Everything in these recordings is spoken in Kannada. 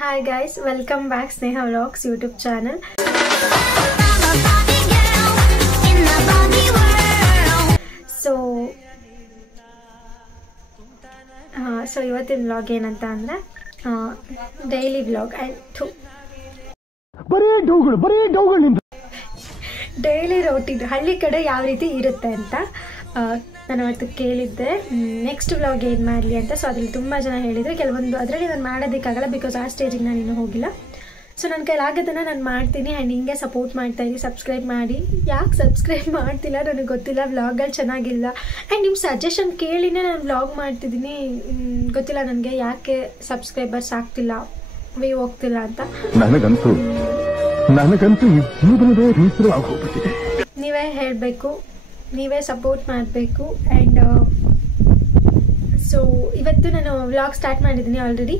Hi guys, welcome back Sneha Vlogs YouTube channel. So ಇವತ್ತಿನ vlog ಏನಂತ ಅಂದ್ರೆ ಡೈಲಿ vlog ಡೈಲಿ ರೋಟೀನ್ ಹಳ್ಳಿ ಕಡೆ ಯಾವ ರೀತಿ ಇರುತ್ತೆ ಅಂತ ನಾನು ಅವತ್ತು ಕೇಳಿದ್ದೆ. ನೆಕ್ಸ್ಟ್ ವ್ಲಾಗ್ ಏನು ಮಾಡಲಿ ಅಂತ. ಸೊ ಅದರಲ್ಲಿ ತುಂಬ ಜನ ಹೇಳಿದರೆ ಕೆಲವೊಂದು ಅದರಲ್ಲಿ ನಾನು ಮಾಡೋದಕ್ಕಾಗಲ್ಲ, ಬಿಕಾಸ್ ಆ ಸ್ಟೇಜಿಗೆ ನಾನು ಇನ್ನೂ ಹೋಗಿಲ್ಲ. ಸೊ ನನ್ನ ಕೈಲಾಗೋದನ್ನು ನಾನು ಮಾಡ್ತೀನಿ ಆ್ಯಂಡ್ ಹಿಂಗೆ ಸಪೋರ್ಟ್ ಮಾಡ್ತಾಯಿದ್ದೀನಿ. ಸಬ್ಸ್ಕ್ರೈಬ್ ಮಾಡಿ. ಯಾಕೆ ಸಬ್ಸ್ಕ್ರೈಬ್ ಮಾಡ್ತಿಲ್ಲ ನನಗೆ ಗೊತ್ತಿಲ್ಲ, ವ್ಲಾಗ್ಗಳು ಚೆನ್ನಾಗಿಲ್ಲ ಆ್ಯಂಡ್ ನಿಮ್ಮ ಸಜೆಷನ್ ಕೇಳಿನೇ ನಾನು ವ್ಲಾಗ್ ಮಾಡ್ತಿದ್ದೀನಿ. ಗೊತ್ತಿಲ್ಲ ನನಗೆ ಯಾಕೆ ಸಬ್ಸ್ಕ್ರೈಬರ್ಸ್ ಆಗ್ತಿಲ್ಲ, ವ್ಯೂ ಹೋಗ್ತಿಲ್ಲ ಅಂತ. ನೀವೇ ಹೇಳಬೇಕು, ನೀವೇ ಸಪೋರ್ಟ್ ಮಾಡಬೇಕು. ಆ್ಯಂಡ್ ಸೊ ಇವತ್ತು ನಾನು ವ್ಲಾಗ್ ಸ್ಟಾರ್ಟ್ ಮಾಡಿದ್ದೀನಿ. ಆಲ್ರೆಡಿ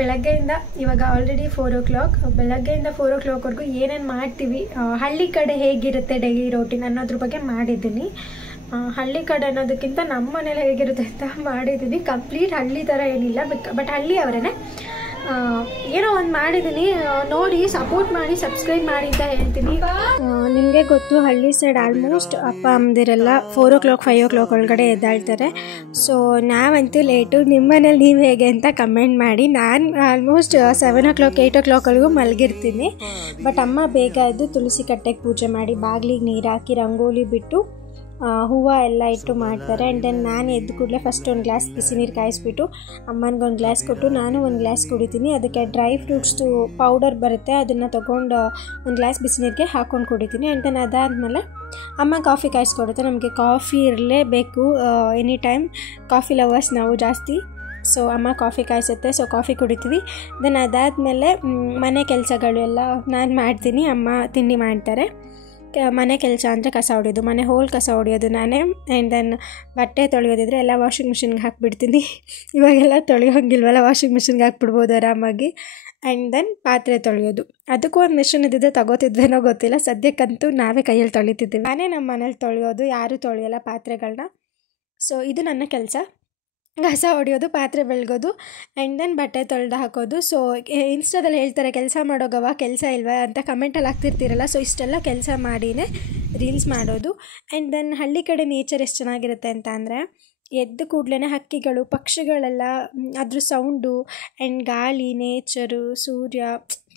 ಬೆಳಗ್ಗೆಯಿಂದ ಇವಾಗ ಆಲ್ರೆಡಿ 4 o'clock. ಬೆಳಗ್ಗೆಯಿಂದ 4 o'clockವರೆಗೂ ಏನೇನು ಮಾಡ್ತೀವಿ, ಹಳ್ಳಿ ಕಡೆ ಹೇಗಿರುತ್ತೆ ಡೈಲಿ ರೋಟೀನ್ ಅನ್ನೋದ್ರ ಬಗ್ಗೆ ಮಾಡಿದ್ದೀನಿ. ಹಳ್ಳಿ ಕಡೆ ಅನ್ನೋದಕ್ಕಿಂತ ನಮ್ಮ ಮನೇಲಿ ಹೇಗಿರುತ್ತೆ ಅಂತ ಮಾಡಿದ್ದೀನಿ. ಕಂಪ್ಲೀಟ್ ಹಳ್ಳಿ ಥರ ಏನಿಲ್ಲ, ಬಟ್ ಹಳ್ಳಿ ಅವರೇ ಏನೋ ಒಂದು ಮಾಡಿದ್ದೀನಿ. ನೋಡಿ ಸಪೋರ್ಟ್ ಮಾಡಿ, ಸಬ್ಸ್ಕ್ರೈಬ್ ಮಾಡಿ ಅಂತ ಹೇಳ್ತೀನಿ. ನಿಮಗೆ ಗೊತ್ತು, ಹಳ್ಳಿ ಸೈಡ್ ಆಲ್ಮೋಸ್ಟ್ ಅಪ್ಪ ಅಮ್ಮದಿರೆಲ್ಲ 4 o'clock 5 o'clock ಒಳಗಡೆ ಎದ್ದಾಳ್ತಾರೆ. ಸೊ ನಾವಂತೂ ಲೇಟು. ನಿಮ್ಮ ಮನೇಲಿ ನೀವು ಹೇಗೆ ಅಂತ ಕಮೆಂಟ್ ಮಾಡಿ. ನಾನು ಆಲ್ಮೋಸ್ಟ್ 7 o'clock 8 o'clockವರೆಗೂ ಮಲಗಿರ್ತೀನಿ. ಬಟ್ ಅಮ್ಮ ಬೇಗ ಎದ್ದು ತುಳಸಿ ಕಟ್ಟೆಗೆ ಪೂಜೆ ಮಾಡಿ, ಬಾಗಿಲಿಗೆ ನೀರು ಹಾಕಿ, ರಂಗೋಲಿ ಬಿಟ್ಟು, ಹೂವು ಎಲ್ಲ ಇಟ್ಟು ಮಾಡ್ತಾರೆ. ಆ್ಯಂಡ್ ದೆನ್ ನಾನು ಎದ್ದು ಕೂಡಲೇ ಫಸ್ಟ್ ಒಂದು ಗ್ಲಾಸ್ ಬಿಸಿ ನೀರು ಕಾಯಿಸ್ಬಿಟ್ಟು ಅಮ್ಮನಿಗೊಂದು ಗ್ಲಾಸ್ ಕೊಟ್ಟು ನಾನು ಒಂದು ಗ್ಲಾಸ್ ಕುಡಿತೀನಿ. ಅದಕ್ಕೆ ಡ್ರೈ ಫ್ರೂಟ್ಸ್ದು ಪೌಡರ್ ಬರುತ್ತೆ, ಅದನ್ನು ತೊಗೊಂಡು ಒಂದು ಗ್ಲಾಸ್ ಬಿಸಿ ನೀರಿಗೆ ಹಾಕ್ಕೊಂಡು ಕುಡಿತೀನಿ. ಆ್ಯಂಡ್ ದೆನ್ ಅದಾದಮೇಲೆ ಅಮ್ಮ ಕಾಫಿ ಕಾಯಿಸ್ಕೊಡುತ್ತೆ. ನಮಗೆ ಕಾಫಿ ಇರಲೇಬೇಕು, ಎನಿ ಟೈಮ್ ಕಾಫಿ ಲವರ್ಸ್ ನಾವು ಜಾಸ್ತಿ. ಸೊ ಅಮ್ಮ ಕಾಫಿ ಕಾಯಿಸುತ್ತೆ, ಸೊ ಕಾಫಿ ಕುಡಿತೀವಿ. ದೆನ್ ಅದಾದಮೇಲೆ ಮನೆ ಕೆಲಸಗಳು ಎಲ್ಲ ನಾನು ಮಾಡ್ತೀನಿ, ಅಮ್ಮ ತಿಂಡಿ ಮಾಡ್ತಾರೆ. ಮನೆ ಕೆಲಸ ಅಂದರೆ ಕಸ ಹೊಡೆಯೋದು, ಮನೆ ಹೋಲ್ ಕಸ ಹೊಡೆಯೋದು ನಾನೇ. ಆ್ಯಂಡ್ ದೆನ್ ಬಟ್ಟೆ ತೊಳೆಯೋದಿದ್ರೆ ಎಲ್ಲ ವಾಷಿಂಗ್ ಮಿಷಿನ್ಗೆ ಹಾಕ್ಬಿಡ್ತೀನಿ. ಇವಾಗೆಲ್ಲ ತೊಳೆಯೋಂಗಿಲ್ವಲ್ಲ, ವಾಷಿಂಗ್ ಮಿಷಿನ್ಗೆ ಹಾಕ್ಬಿಡ್ಬೋದು ಆರಾಮಾಗಿ. ಆ್ಯಂಡ್ ದೆನ್ ಪಾತ್ರೆ ತೊಳೆಯೋದು, ಅದಕ್ಕೂ ಒಂದು ಮಿಷಿನ್ ಇದ್ದಿದ್ದೆ ತಗೋತಿದ್ವೇನೋ ಗೊತ್ತಿಲ್ಲ. ಸದ್ಯಕ್ಕಂತೂ ನಾವೇ ಕೈಯಲ್ಲಿ ತೊಳಿತಿದ್ದೀವಿ. ನಾನೇ ನಮ್ಮ ಮನೇಲಿ ತೊಳೆಯೋದು, ಯಾರೂ ತೊಳೆಯೋಲ್ಲ ಪಾತ್ರೆಗಳನ್ನ. ಸೊ ಇದು ನನ್ನ ಕೆಲಸ, ಕಸ ಹೊಡೆಯೋದು, ಪಾತ್ರೆ ಬೆಳಗೋದು, ಆ್ಯಂಡ್ ದೆನ್ ಬಟ್ಟೆ ತೊಳೆದು ಹಾಕೋದು. ಸೊ ಇನ್ಸ್ಟಾದಲ್ಲಿ ಹೇಳ್ತಾರೆ ಕೆಲಸ ಮಾಡೋಗವ ಕೆಲಸ ಇಲ್ವಾ ಅಂತ ಕಮೆಂಟಲ್ಲಿ ಹಾಕ್ತಿರ್ತೀರಲ್ಲ. ಸೊ ಇಷ್ಟೆಲ್ಲ ಕೆಲಸ ಮಾಡಿನೇ ರೀಲ್ಸ್ ಮಾಡೋದು. ಆ್ಯಂಡ್ ದೆನ್ ಹಳ್ಳಿ ಕಡೆ ನೇಚರ್ ಎಷ್ಟು ಚೆನ್ನಾಗಿರುತ್ತೆ ಅಂತ ಅಂದರೆ, ಎದ್ದು ಕೂಡಲೇ ಹಕ್ಕಿಗಳು, ಪಕ್ಷಿಗಳೆಲ್ಲ, ಅದ್ರ ಸೌಂಡು ಆ್ಯಂಡ್ ಗಾಳಿ, ನೇಚರು, ಸೂರ್ಯ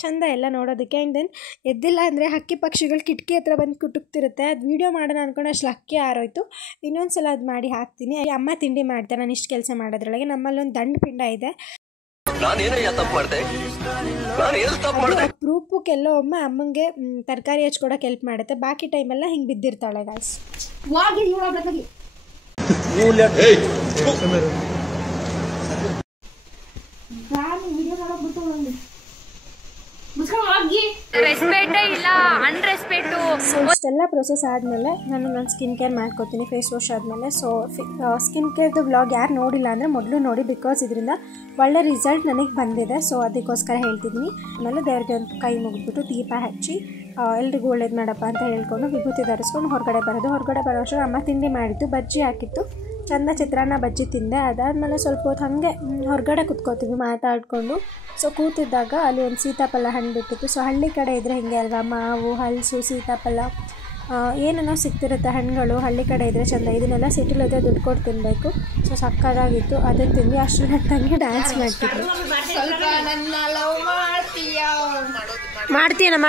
ಚೆಂದ ಎಲ್ಲ ನೋಡೋದಕ್ಕೆ. ಆ್ಯಂಡ್ ದೆನ್ ಎದ್ದಿಲ್ಲ ಅಂದರೆ ಹಕ್ಕಿ ಪಕ್ಷಿಗಳು ಕಿಟಕಿ ಹತ್ರ ಬಂದು ಕುಟುಕ್ತಿರುತ್ತೆ. ಅದು ವೀಡಿಯೋ ಮಾಡೋಣ ಅಂದ್ಕೊಂಡು ಅಷ್ಟು ಹಕ್ಕಿ ಆರೋಯ್ತು. ಇನ್ನೊಂದು ಸಲ ಅದು ಮಾಡಿ ಹಾಕ್ತೀನಿ. ಅಮ್ಮ ತಿಂಡಿ ಮಾಡ್ತಾರೆ ನಾನು ಇಷ್ಟು ಕೆಲಸ ಮಾಡೋದ್ರೊಳಗೆ. ನಮ್ಮಲ್ಲಿ ಒಂದು ದಂಡ ಪಿಂಡ ಇದೆ. ಅಪರೂಪಕ್ಕೆಲ್ಲೋ ಒಮ್ಮೆ ಅಮ್ಮಂಗೆ ತರಕಾರಿ ಹಚ್ಕೊಡೋಕೆ ಹೆಲ್ಪ್ ಮಾಡುತ್ತೆ. ಬಾಕಿ ಟೈಮೆಲ್ಲ ಹಿಂಗೆ ಬಿದ್ದಿರ್ತಾಳೆ ಗಾಯ್ಸ್. ಇಷ್ಟೆಲ್ಲ ಪ್ರೊಸೆಸ್ ಆದಮೇಲೆ ನಾನು ಸ್ಕಿನ್ ಕೇರ್ ಮಾಡ್ಕೋತೀನಿ, ಫೇಸ್ ವಾಶ್ ಆದಮೇಲೆ. ಸೊ ಸ್ಕಿನ್ ಕೇರ್ದು ವ್ಲಾಗ್ ಯಾರು ನೋಡಿಲ್ಲ ಅಂದರೆ ಮೊದಲು ನೋಡಿ, ಬಿಕಾಸ್ ಇದರಿಂದ ಒಳ್ಳೆ ರಿಸಲ್ಟ್ ನನಗೆ ಬಂದಿದೆ. ಸೊ ಅದಕ್ಕೋಸ್ಕರ ಹೇಳ್ತಿದ್ದೀನಿ. ಆಮೇಲೆ ದೇವ್ರಿಗೆ ಒಂದು ಕೈ ಮುಗಿದ್ಬಿಟ್ಟು ದೀಪ ಹಚ್ಚಿ ಎಲ್ರಿಗೂ ಒಳ್ಳೇದು ಮಾಡಪ್ಪ ಅಂತ ಹೇಳ್ಕೊಂಡು ವಿಭೂತಿ ಧರಿಸ್ಕೊಂಡು ಹೊರಗಡೆ ಬರೋ ಅಷ್ಟರಲ್ಲಿ ಅಮ್ಮ ತಿಂಡಿ ಮಾಡಿದ್ದು, ಬಜ್ಜಿ ಹಾಕಿತ್ತು, ಚಂದ ಚಿತ್ರಾನ್ನ ಬಜ್ಜಿ ತಿಂದೆ. ಅದಾದಮೇಲೆ ಸ್ವಲ್ಪ ಹೊತ್ತು ಹಾಗೆ ಹೊರಗಡೆ ಕುತ್ಕೋತೀವಿ ಮಾತಾಡಿಕೊಂಡು. ಸೊ ಕೂತಿದ್ದಾಗ ಅಲ್ಲಿ ಒಂದು ಸೀತಾಫಲ ಹಣ್ಣು ಬಿಟ್ಟಿತ್ತು. ಸೊ ಹಳ್ಳಿ ಕಡೆ ಇದ್ದರೆ ಹಿಂಗೆ ಅಲ್ವಾ, ಮಾವು, ಹಲಸು, ಸೀತಾಫಲ ಏನೇನೋ ಸಿಗ್ತಿರುತ್ತೆ ಹಣ್ಣುಗಳು. ಹಳ್ಳಿ ಕಡೆ ಇದ್ದರೆ ಚೆಂದ. ಇದನ್ನೆಲ್ಲ ಸಿಟಿಲಿದ್ದರೆ ದುಡ್ಡು ಕೊಟ್ಟು ತಿನ್ನಬೇಕು. ಸೊ ಸಕ್ಕತ್ತಾಗಿತ್ತು, ಅದನ್ನು ತಿಂದು ಅಷ್ಟು ನನ್ನ ತಂಗಿ ಡ್ಯಾನ್ಸ್ ಮಾಡ್ತಿದ್ರು. ಮಾಡ್ತೀನಮ್ಮ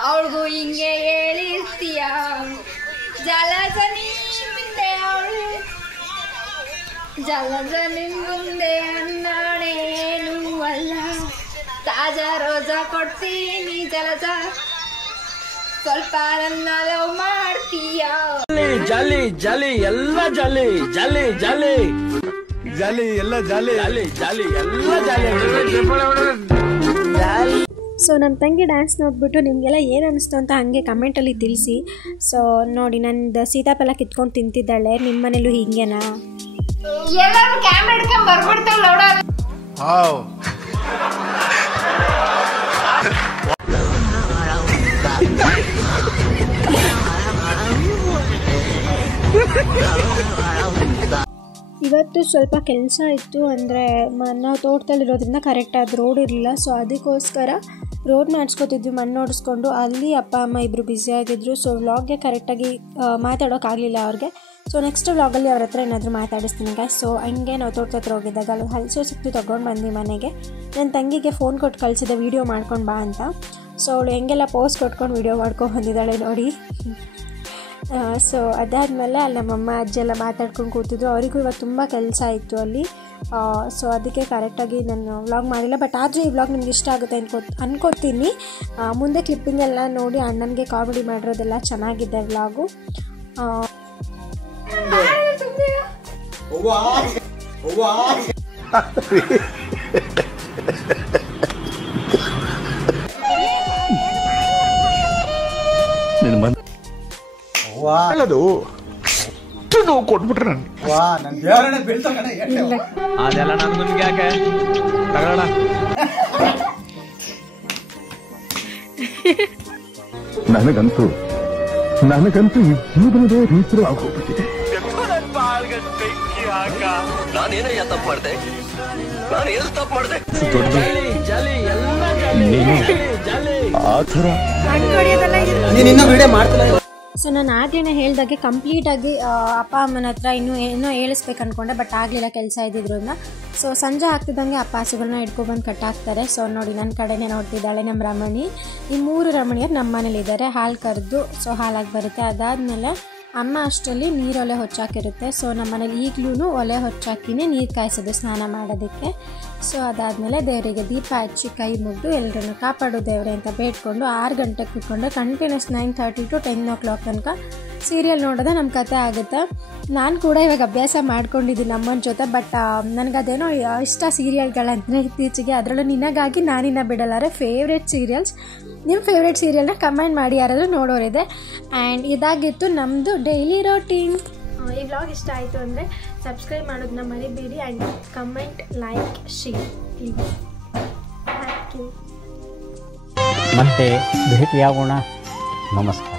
ಅವಳಿಗೂ ಹಿಂಗೆ ಹೇಳಿರ್ತೀಯ, ಜಲಜ ಮುಂದೆ ಅನ್ನಾಣೇನು ಅಲ್ಲ, ತಾಜಾ ರೋಜಾ ಕೊಡ್ತೀನಿ ಜಲಜ, ಸ್ವಲ್ಪ ನನ್ನ ಲವ್ ಮಾಡ್ತೀಯ. ಜಾಲಿ ಜಾಲಿ ಎಲ್ಲ ಜಾಲಿ, ಜಾಲಿ ಜಾಲಿ ಜಾಲಿ ಎಲ್ಲ ಜಾಲಿ, ಜಾಲಿ ಜಾಲಿ ಎಲ್ಲ ಜಾಲಿ. ಸೊ ನನ್ನ ತಂಗಿ ಡ್ಯಾನ್ಸ್ ನೋಡ್ಬಿಟ್ಟು ನಿಮಗೆಲ್ಲ ಏನು ಅನ್ನಿಸ್ತು ಅಂತ ಹಾಗೆ ಕಮೆಂಟಲ್ಲಿ ತಿಳಿಸಿ. ಸೊ ನೋಡಿ, ನಂದು ಸೀತಾಫಲ ಕಿತ್ಕೊಂಡು ತಿಂತಿದ್ದಾಳೆ. ನಿಮ್ಮ ಮನೇಲೂ ಹಿಂಗೇನಾ? ಎಲ್ಲರೂ ಕ್ಯಾಮ್ರಾ ಹಿಡ್ಕೊಂಡು ಬರ್ಬಿಡ್ತಾಳೆ ನೋಡ. ಇವತ್ತು ಸ್ವಲ್ಪ ಕೆಲಸ ಇತ್ತು, ಅಂದರೆ ನಾವು ತೋಟದಲ್ಲಿರೋದ್ರಿಂದ ಕರೆಕ್ಟಾಗಿ ರೋಡ್ ಇರಲಿಲ್ಲ. ಸೊ ಅದಕ್ಕೋಸ್ಕರ ರೋಡ್ ಮಾಡಿಸ್ಕೊತಿದ್ವಿ, ಮಣ್ಣು ಓಡಿಸ್ಕೊಂಡು. ಅಲ್ಲಿ ಅಪ್ಪ ಅಮ್ಮ ಇಬ್ಬರು ಬ್ಯುಸಿಯಾಗಿದ್ದರು. ಸೊ ವ್ಲಾಗ್ಗೆ ಕರೆಕ್ಟಾಗಿ ಮಾತಾಡೋಕ್ಕಾಗಲಿಲ್ಲ ಅವ್ರಿಗೆ. ಸೊ ನೆಕ್ಸ್ಟ್ ವ್ಲಾಗಲ್ಲಿ ಅವ್ರ ಹತ್ರ ಏನಾದರೂ ಮಾತಾಡಿಸ್ತೀನಿ ಗಾಯ್ಸ್. ಸೊ ಹಂಗೆ ನಾವು ತೋಟದ ಹತ್ರ ಹೋಗಿದ್ದಾಗ ಅಲ್ಲಿ ಹಲಸು ಸಿಕ್ತು, ತೊಗೊಂಡು ಬಂದ್ವಿ ಮನೆಗೆ. ನನ್ನ ತಂಗಿಗೆ ಫೋನ್ ಕೊಟ್ಟು ಕಳಿಸಿದೆ ವೀಡಿಯೋ ಮಾಡ್ಕೊಂಡು ಬಾ ಅಂತ. ಸೊ ಅವಳು ಹೆಂಗೆಲ್ಲ ಪೋಸ್ಟ್ ಕೊಟ್ಕೊಂಡು ವೀಡಿಯೋ ಮಾಡ್ಕೊಂಡು ಬಂದಿದ್ದಾಳೆ ನೋಡಿ. ಸೊ ಅದಾದಮೇಲೆ ಅಲ್ಲಿ ನಮ್ಮಮ್ಮ ಅಜ್ಜಿ ಎಲ್ಲ ಮಾತಾಡ್ಕೊಂಡು ಕೂತಿದ್ರು. ಅವರಿಗೂ ಇವತ್ತು ತುಂಬ ಕೆಲಸ ಇತ್ತು ಅಲ್ಲಿ. ಸೊ ಅದಕ್ಕೆ ಕರೆಕ್ಟಾಗಿ ನಾನು ವ್ಲಾಗ್ ಮಾಡಿಲ್ಲ. ಬಟ್ ಆದರೂ ಈ ವ್ಲಾಗ್ ನಿಮ್ಗೆ ಇಷ್ಟ ಆಗುತ್ತೆ ಅನ್ಕೋತೀನಿ. ಮುಂದೆ ಕ್ಲಿಪ್ಪಿಂಗ್ ಎಲ್ಲ ನೋಡಿ ಅಣ್ಣನಿಗೆ ಕಾಮಿಡಿ ಮಾಡಿರೋದೆಲ್ಲ ಚೆನ್ನಾಗಿದೆ ವ್ಲಾಗು. ಕೊಟ್ಬಿಟ್ರೆ ಅದೆಲ್ಲ ನನ್ಗೆ ಯಾಕೆ ತಗೋಣ. ನನಗಂತೂ ಈ ಜೀವನದ ರೀತಿ ಆಗೋಗ್ಬಿಟ್ಟಿದೆ. ನಾನೇನಯ್ಯ ತಪ್ಪು ಮಾಡಿದೆ, ನಾನೇನು ತಪ್ಪು ಮಾಡಿದೆ? ಆ ಥರ ಸೊ ನಾನು ಆಗಲೇ ಹೇಳ್ದಾಗೆ ಕಂಪ್ಲೀಟಾಗಿ ಅಪ್ಪ ಅಮ್ಮನ ಹತ್ರ ಏನೋ ಹೇಳಿಸ್ಬೇಕು ಅಂದ್ಕೊಂಡೆ, ಬಟ್ ಆಗಲಿಲ್ಲ ಕೆಲಸ ಇದ್ದಿದ್ರಿಂದ. ಸೊ ಸಂಜೆ ಆಗ್ತಿದ್ದಂಗೆ ಅಪ್ಪ ಹಸುಗಳನ್ನ ಹಿಡ್ಕೊಬಂದು ಕಟ್ಟಾಕ್ತಾರೆ. ಸೊ ನೋಡಿ ನನ್ನ ಕಡೆನೇ ನೋಡ್ತಿದ್ದಾಳೆ ನಮ್ಮ ರಮಣಿ. ಈ 3 ರಮಣಿಯರು ನಮ್ಮ ಮನೇಲಿದ್ದಾರೆ. ಹಾಲು ಕರೆದು ಸೊ ಹಾಲಾಗಿ ಬರುತ್ತೆ. ಅದಾದಮೇಲೆ ಅಮ್ಮ ಅಷ್ಟರಲ್ಲಿ ನೀರೊಲೆ ಹೊಚ್ಚಾಕಿರುತ್ತೆ. ಸೊ ನಮ್ಮ ಮನೇಲಿ ಈಗಲೂ ಒಲೆ ಹೊಚ್ಚಾಕಿನೇ ನೀರು ಕಾಯಿಸೋದು ಸ್ನಾನ ಮಾಡೋದಕ್ಕೆ. ಸೊ ಅದಾದಮೇಲೆ ದೇವರಿಗೆ ದೀಪ ಹಚ್ಚಿ ಕೈ ಮುಗಿದು ಎಲ್ಲರನ್ನು ಕಾಪಾಡು ದೇವರೇ ಅಂತ ಬೇಡ್ಕೊಂಡು 6 ಗಂಟೆಗೆ ಕೂತ್ಕೊಂಡು ಕಂಟಿನ್ಯೂಸ್ 9:30 to 10 o'clock ತನಕ ಸೀರಿಯಲ್ ನೋಡೋದೇ ನಮ್ಮ ಕತೆ ಆಗುತ್ತೆ. ನಾನು ಕೂಡ ಇವಾಗ ಅಭ್ಯಾಸ ಮಾಡ್ಕೊಂಡಿದ್ದೀನಿ ಅಮ್ಮನ ಜೊತೆ. ಬಟ್ ನನಗದೇನೋ ಇಷ್ಟ ಸೀರಿಯಲ್ಗಳಂದರೆ ಇತ್ತೀಚೆಗೆ. ಅದರಲ್ಲೂ ನಿನಗಾಗಿ ನಾನಿನ್ನ ಬಿಡಲಾರೆ ಫೇವ್ರೇಟ್ ಸೀರಿಯಲ್ಸ್. ನಿಮ್ಮ ಫೇವ್ರೇಟ್ ಸೀರಿಯಲ್ನ ಕಮೆಂಟ್ ಮಾಡಿ ಯಾರಾದರೂ ನೋಡೋರಿದೆ. ಆ್ಯಂಡ್ ಇದಾಗಿತ್ತು ನಮ್ಮದು ಡೈಲಿ ರೋಟೀನ್. ಈ ವ್ಲಾಗ್ ಇಷ್ಟ ಆಯಿತು ಅಂದರೆ ಸಬ್ಸ್ಕ್ರೈಬ್ ಮಾಡೋದನ್ನ ಮರಿಬೇಡಿ. And comment, like, share please. Thank you. ಮತ್ತೆ ಭೇಟಿಯಾಗೋಣ. ನಮಸ್ಕಾರ.